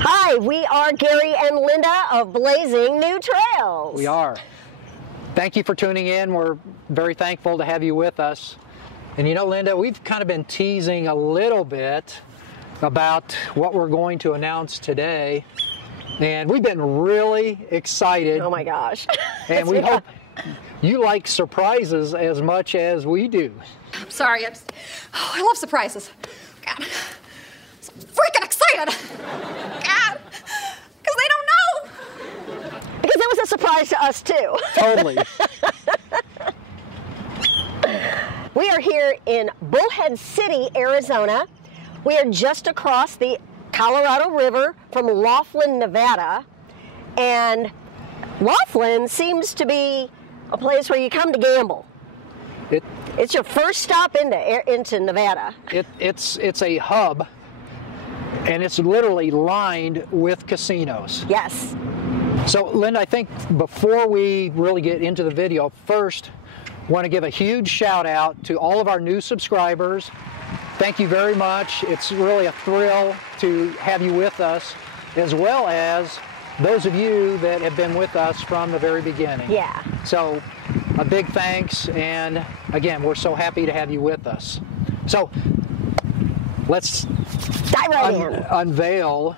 Hi, we are Gary and Linda of Blazing New Trails. We are. Thank you for tuning in. We're very thankful to have you with us. And you know, Linda, we've kind of been teasing a little bit about what we're going to announce today. And we've been really excited. Oh my gosh. And we hope you like surprises as much as we do. I'm sorry. I love surprises. God. I'm so freaking excited. God. Because they don't know. Because it was a surprise to us too. Totally. We are here in Bullhead City, Arizona. We are just across the Colorado River from Laughlin, Nevada. And Laughlin seems to be a place where you come to gamble. It's your first stop into Nevada. It's a hub, and it's literally lined with casinos. Yes. So, Linda, I think before we really get into the video, first, want to give a huge shout out to all of our new subscribers. Thank you very much. It's really a thrill to have you with us, as well as those of you that have been with us from the very beginning. Yeah. So a big thanks, and again, we're so happy to have you with us. So let's dive right in. Unveil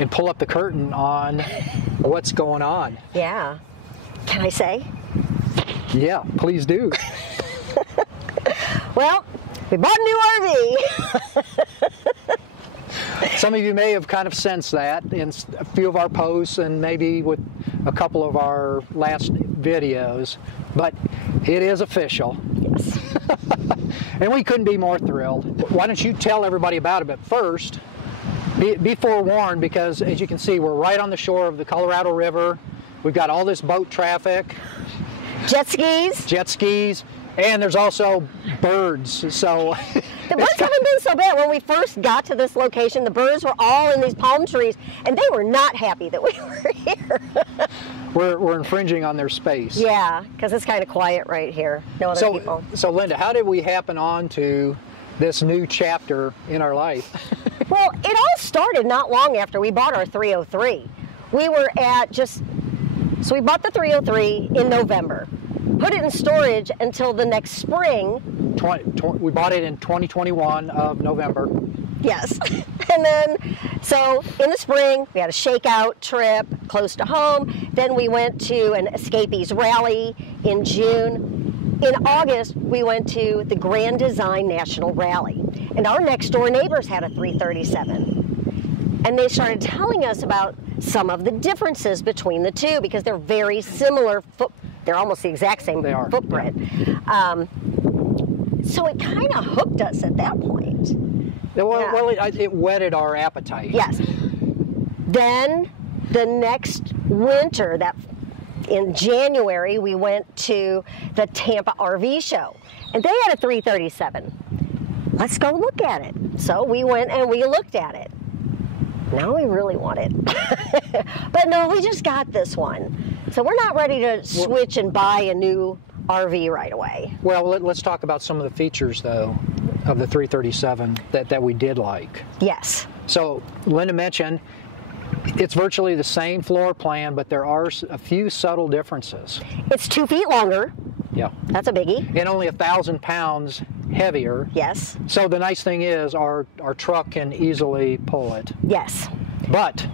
and pull up the curtain on what's going on. Yeah. Can I say? Yeah, please do. Well, we bought a new RV. Some of you may have kind of sensed that in a few of our posts and maybe with a couple of our last videos, but it is official. Yes. And we couldn't be more thrilled. Why don't you tell everybody about it? But first, be forewarned, because as you can see, we're right on the shore of the Colorado River. We've got all this boat traffic. Jet skis, and there's also birds. So the birds haven't been so bad. When we first got to this location, the birds were all in these palm trees, and they were not happy that we were here. We're infringing on their space. Yeah, because it's kind of quiet right here. No other people. So Linda, how did we happen on to this new chapter in our life? Well, it all started not long after we bought our 303. We were so we bought the 303 in November, put it in storage until the next spring. We bought it in 2021 of November. Yes. And then, so in the spring, we had a shakeout trip close to home. Then we went to an Escapees rally in June. In August, we went to the Grand Design National Rally. And our next door neighbors had a 337. And they started telling us about some of the differences between the two, because they're very similar. They're almost the exact same footprint. Yeah. So it kind of hooked us at that point. Well, it whetted our appetite. Yes. Then the next winter, in January, we went to the Tampa RV show, and they had a 337. Let's go look at it. So we went and we looked at it. Now we really want it. But no, we just got this one. So we're not ready to switch and buy a new RV right away. Well, let's talk about some of the features, though, of the 337 that we did like. Yes. So Linda mentioned it's virtually the same floor plan, but there are a few subtle differences. It's 2 feet longer. Yeah. That's a biggie. And only 1,000 pounds heavier. Yes. So the nice thing is our truck can easily pull it. Yes. But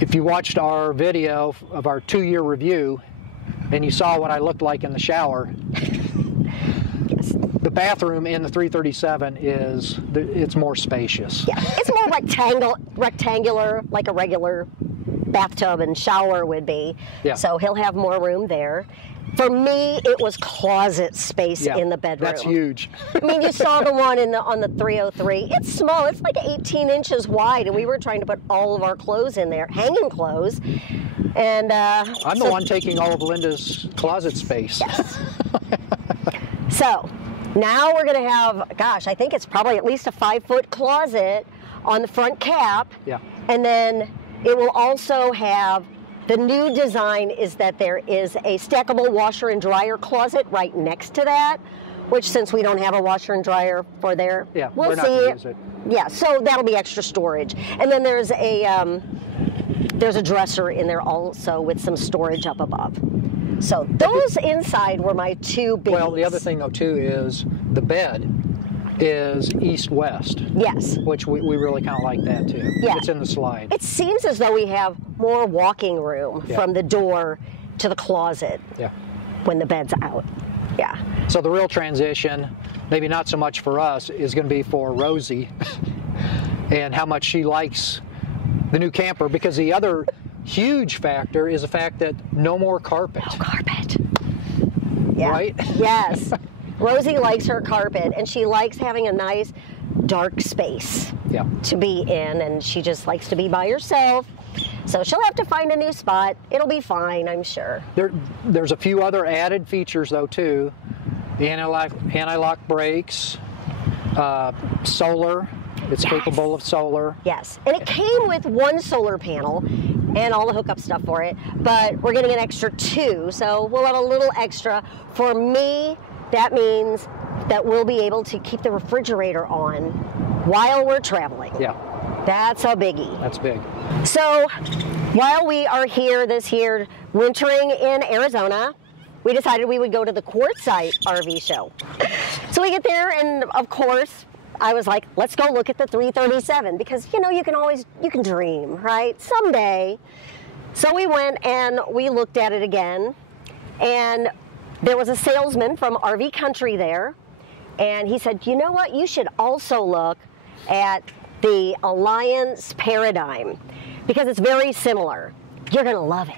if you watched our video of our 2-year review and you saw what I looked like in the shower, yes. The bathroom in the 337 it's more spacious. Yeah, it's more rectangular, like a regular bathtub and shower would be. Yeah. So he'll have more room there. For me, it was closet space in the bedroom. That's huge. I mean, you saw the one on the 303. It's small. It's like 18 inches wide, and we were trying to put all of our clothes in there, hanging clothes. And I'm the one taking all of Linda's closet space. Yes. So now we're going to have, gosh, I think it's probably at least a 5-foot closet on the front cap. Yeah. And then it will also have, the new design is that there is a stackable washer and dryer closet right next to that, which since we don't have a washer and dryer for there, Yeah, we'll we're not see. gonna use it. Yeah, so that'll be extra storage. And then there's a dresser in there also with some storage up above. So those inside were my two biggies. Well, the other thing though too is the bed is east-west. Yes. Which we really kind of like that too. Yeah. It's in the slide. It seems as though we have more walking room Yeah. from the door to the closet Yeah. when the bed's out. Yeah. So the real transition, maybe not so much for us, is going to be for Rosie and how much she likes the new camper, because the other huge factor is the fact that no more carpet. No carpet. Yeah. Right? Yes. Rosie likes her carpet, and she likes having a nice dark space Yeah. to be in, and she just likes to be by herself. So she'll have to find a new spot. It'll be fine, I'm sure. There's a few other added features though too. The anti-lock brakes, solar. It's capable of solar. Yes, and it came with one solar panel and all the hookup stuff for it, but we're getting an extra 2, so we'll have a little extra. For me, that means that we'll be able to keep the refrigerator on while we're traveling. Yeah, That's a biggie. that's big. So while we are here this year wintering in Arizona, we decided we would go to the Quartzsite RV show. So we get there, and of course, I was like, let's go look at the 337, because you know, you can dream, right? Someday. So we went and we looked at it again, and there was a salesman from RV Country there, and he said, you know what, you should also look at the Alliance Paradigm, because it's very similar. You're gonna love it.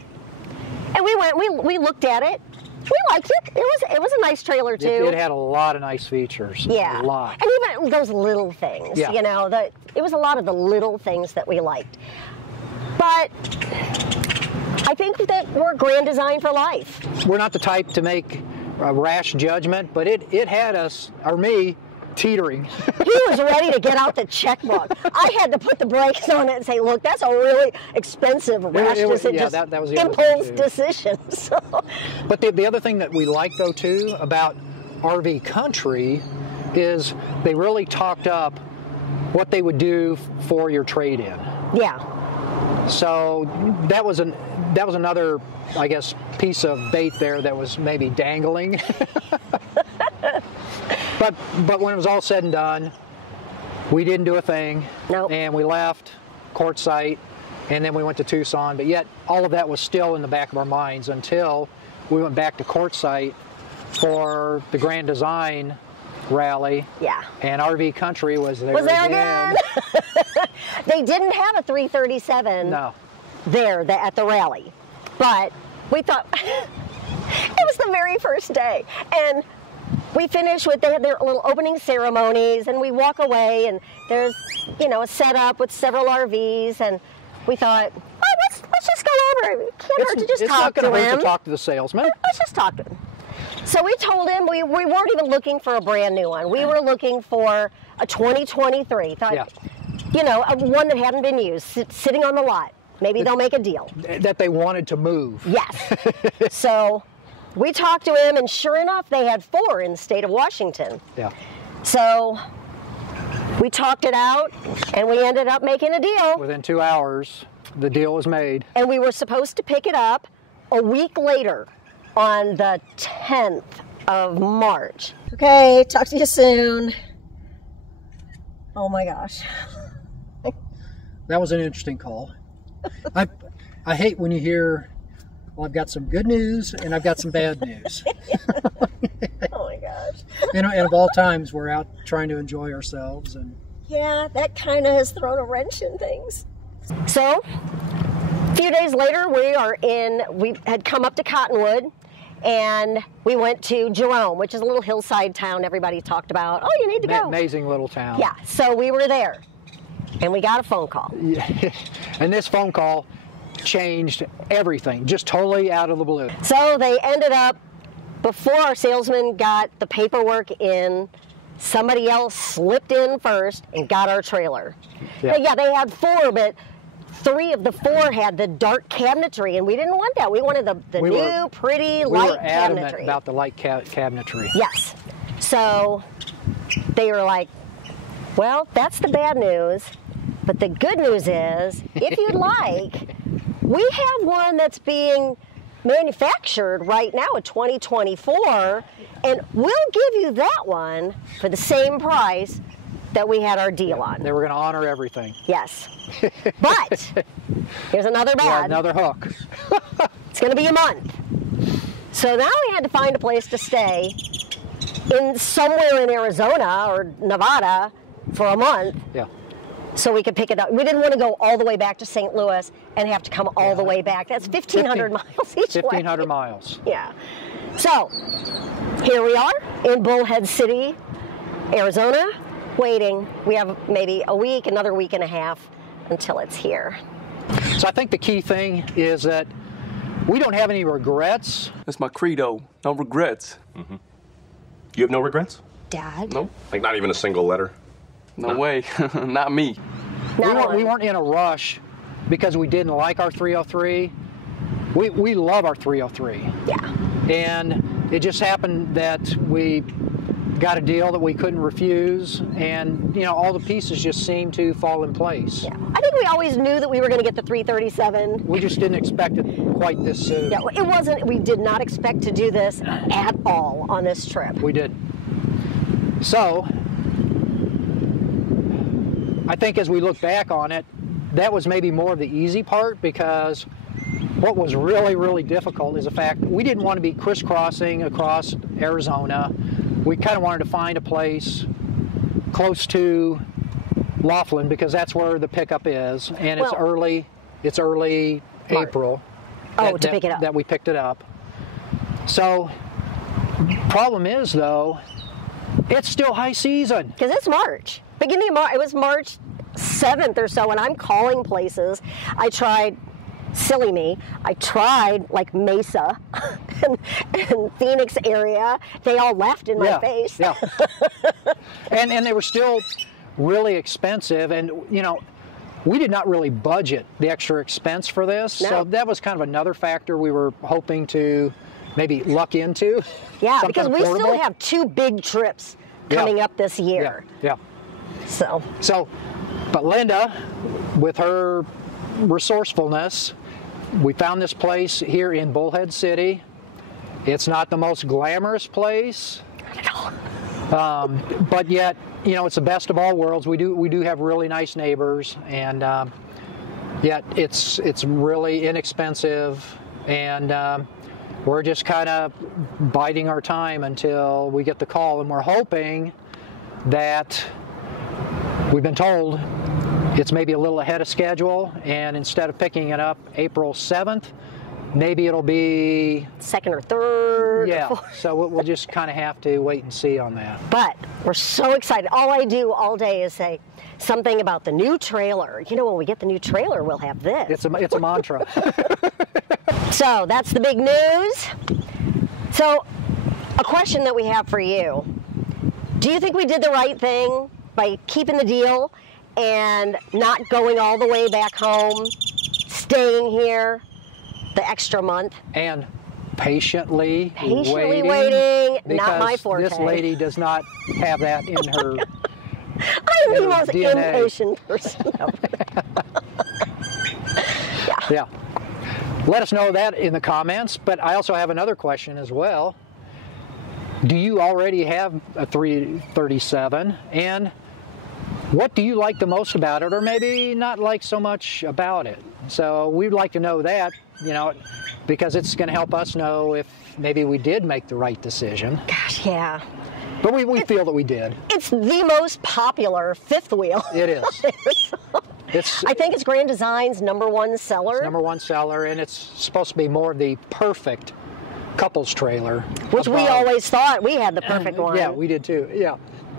And we went, we looked at it. We liked it. It was a nice trailer too. It had a lot of nice fefeatures. Yeah. A lot. And even those little things, Yeah. you know, it was a lot of the little things that we liked. But I think that we're Grand Design for life. We're not the type to make a rash judgment, but it had us, or me, teetering. He was ready to get out the checkbook. I had to put the brakes on it and say, look, that's a really expensive rash decision. Yeah, that was the other impulse thing, too. decision. So. But the other thing that we like though too about RV Country is they really talked up what they would do for your trade-in. Yeah. So that was another, I guess, piece of bait there that was maybe dangling. But when it was all said and done, we didn't do a thing. Nope. And we left Quartzsite, and then we went to Tucson. But yet, all of that was still in the back of our minds until we went back to Quartzsite for the Grand Design rally. Yeah. And RV Country was there again. They didn't have a 337 No. there at the rally. But we thought, it was the very first day. And we finished with, they had their little opening ceremonies, and we walk away, and there's, you know, a setup with several RVs, and we thought, oh, let's just go over. It can't hurt to just talk to It's not going to hurt him. to talk to the salesman. Let's just talk to him. So we told him we weren't even looking for a brand new one. We were looking for a 2023. Thought, Yeah. you know, one that hadn't been used, sitting on the lot. Maybe they'll make a deal. That they wanted to move. Yes. So we talked to him, and sure enough, they had 4 in the state of Washington. Yeah. So we talked it out, and we ended up making a deal. Within 2 hours, the deal was made. And we were supposed to pick it up a week later on the 10th of March. Okay, talk to you soon. Oh my gosh. That was an interesting call. I hate when you hear, well, I've got some good news and I've got some bad news. Oh my gosh. And of all times, we're out trying to enjoy ourselves. And Yeah, that kind of has thrown a wrench in things. So, a few days later, we had come up to Cottonwood, and we went to Jerome, which is a little hillside town everybody talked about. Oh, you need to go. Amazing little town. Yeah, so we were there, and we got a phone call. And this phone call changed everything, just totally out of the blue. So they ended up, before our salesman got the paperwork in, somebody else slipped in first and got our trailer. Yeah. They had 4, but 3 of the 4 had the dark cabinetry, and we didn't want that. We wanted the new, pretty, light We were adamant cabinetry. about the light cabinetry. Yes. so they were like, well, that's the bad news. But the good news is, if you'd like, we have one that's being manufactured right now in 2024, and we'll give you that one for the same price that we had our deal on. They were going to honor everything. Yes. But here's another bad. Yeah, another hook. It's going to be a month. So now we had to find a place to stay in somewhere in Arizona or Nevada for a month. Yeah. So we could pick it up. We didn't want to go all the way back to St. Louis and have to come all the way back. That's 1,500 miles each way. 1,500 miles. Yeah. So here we are in Bullhead City, Arizona, waiting. We have maybe a week, another week and a half until it's here. So I think the key thing is that we don't have any regrets. That's my credo. No regrets. Mm-hmm. You have no regrets? Dad? Nope. Like not even a single letter? No way. Not me. We weren't in a rush because we didn't like our 303. We love our 303. Yeah. And it just happened that we got a deal that we couldn't refuse, and you know, all the pieces just seemed to fall in place. Yeah. I think we always knew that we were going to get the 337. We just didn't expect it quite this soon. Yeah, it wasn't. We did not expect to do this at all on this trip. We did. So I think as we look back on it, that was maybe more of the easy part, because what was really, really difficult is the fact that we didn't want to be crisscrossing across Arizona. We kind of wanted to find a place close to Laughlin because that's where the pickup is, and it's early April. To pick it up. That we picked it up. So, problem is though, it's still high season. Because it's March. Beginning of March. It was March 7th or so, and I'm calling places. I tried, silly me, I tried like Mesa and Phoenix area. They all laughed in my face. Yeah. and they were still really expensive, and you know, we did not really budget the extra expense for this. No. So that was kind of another factor we were hoping to maybe luck into. Yeah, Something because we affordable. still have 2 big trips coming up this year. Yeah. So, but Linda, with her resourcefulness, we found this place here in Bullhead City. It's not the most glamorous place, but yet, you know, it's the best of all worlds. We do have really nice neighbors, and yet it's really inexpensive, and we're just kind of biding our time until we get the call, and we're hoping that we've been told it's maybe a little ahead of schedule, and instead of picking it up April 7th, maybe it'll be 2nd or 3rd. Yeah, or 4th. so we'll just kind of have to wait and see on that. But we're so excited. All I do all day is say something about the new trailer. You know, when we get the new trailer, we'll have this. It's a mantra. So that's the big news. So a question that we have for you. Do you think we did the right thing by keeping the deal and not going all the way back home, staying here the extra month? And patiently waiting, not my because forte. this lady does not have that in her I'm the her most DNA. impatient person ever. Yeah. Let us know that in the comments, but I also have another question as well. Do you already have a 337, and what do you like the most about it, or maybe not like so much about it? So we'd like to know that, you know, because it's going to help us know if maybe we did make the right decision. Gosh, yeah. But we feel that we did. It's the most popular fifth wheel. It is. I think it's Grand Design's #1 seller. It's #1 seller, and it's supposed to be more of the perfect couples trailer. Which we always thought we had the perfect one. Yeah, we did too. Yeah.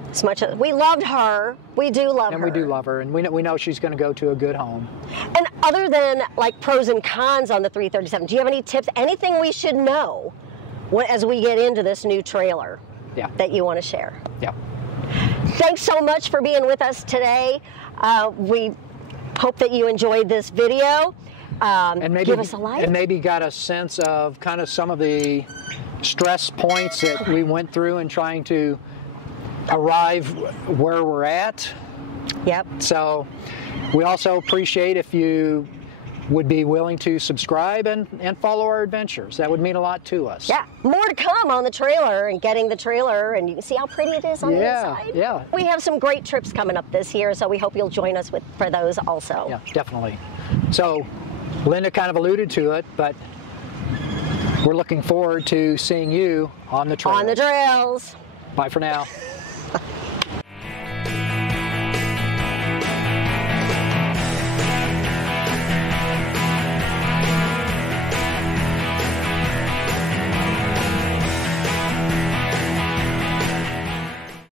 As much as we loved her, we do love her. And we do love her, and we know she's going to go to a good home. And other than like pros and cons on the 337, do you have any tips, anything we should know as we get into this new trailer that you want to share? Yeah. Thanks so much for being with us today. We hope that you enjoyed this video. And maybe, give us a like. And maybe got a sense of kind of some of the stress points that we went through in trying to arrive where we're at. Yep. So we also appreciate if you would be willing to subscribe and follow our adventures. That would mean a lot to us. Yeah, more to come on the trailer and getting the trailer, and you can see how pretty it is on the inside. Yeah. We have some great trips coming up this year, so we hope you'll join us for those also. Yeah, definitely. So Linda kind of alluded to it, but we're looking forward to seeing you on the trails. On the trails. Bye for now.